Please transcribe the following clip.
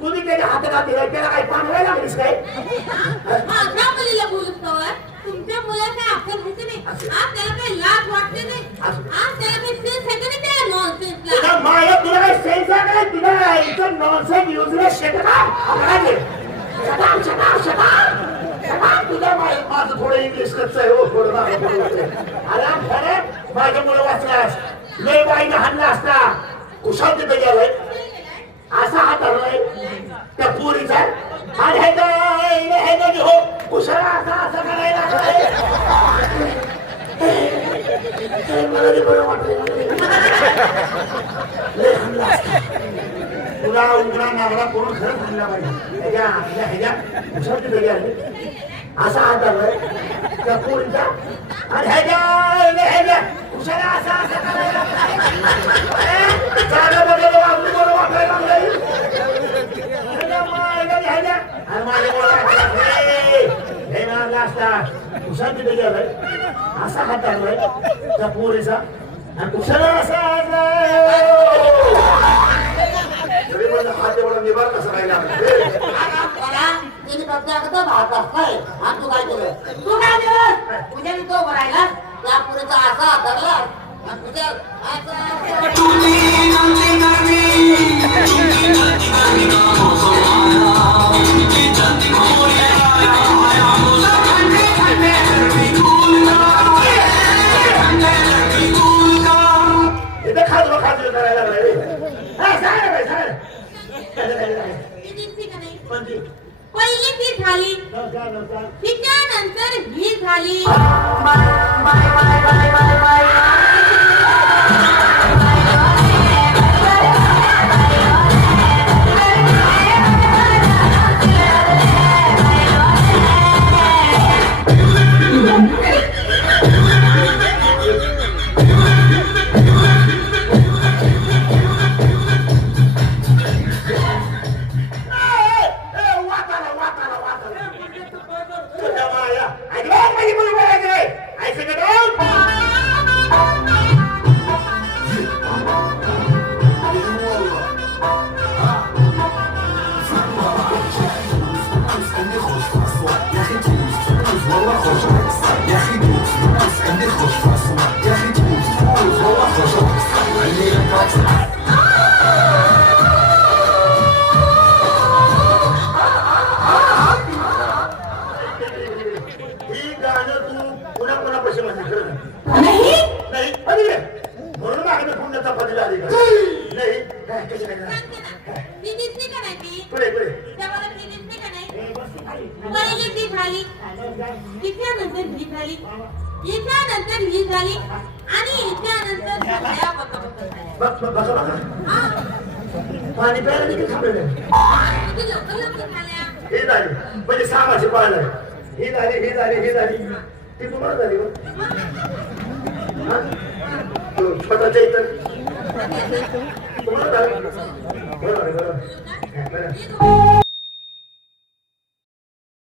तुम्ही त्याच्या हाताला दिला त्याला काही पांढराय लागलीस काय माझ्या मुलीला बोलतोय तुमच्या मुलाचा अक्कल होते नाही आज त्याला काही लाज वाटते नाही आज त्याला काही सेन्स आहे का नाही त्या नॉनसेन्सला माया तुला काही सेन्स आहे काय तुला इथं नॉनसेन्स युजलेस शेतकार तुझ्या माझं थोडं इंग्लिश कच्च आहे हो थोडं आराम खरं माझ्या मुलं वाचलास लय बाईनं हाणला असता कुशाल तिथे गेलाय असा हात धरलाय त्या पुरीचा आणि हे नाही हो कुशाला असा असं करायला मला ते बरं वाटलं लय हाणला असता तुला उघडा नागडा करून खरंच हाणला पाहिजे ह्याच्या कुशाल तिथे गेलाय असा हात धरलाय त्या पुरीचा आणि ह्याच्या कुशाला असा असं करायला असा हात धरलाय त्या पोरीचा आणि कुशाला असा हात एवढा निभार कसा राहिला भात असतोय आणि तू काय केलं तू काय केलं तुझ्या तो भरायला त्या पुरीचा असा धरला पहिली ती झाली तिच्यानंतर ही झाली पहिली ती झाली तिच्यानंतर ही झाली हिच्यानंतर ही झाली आणि हिच्यानंतर पाणी प्यायला देखील थांबलेलं हे झाली म्हणजे सामाचे पाळलं ही झाली ती तुम्हाला झाली छोटा चैतन तुम्हाला झालं बरोबर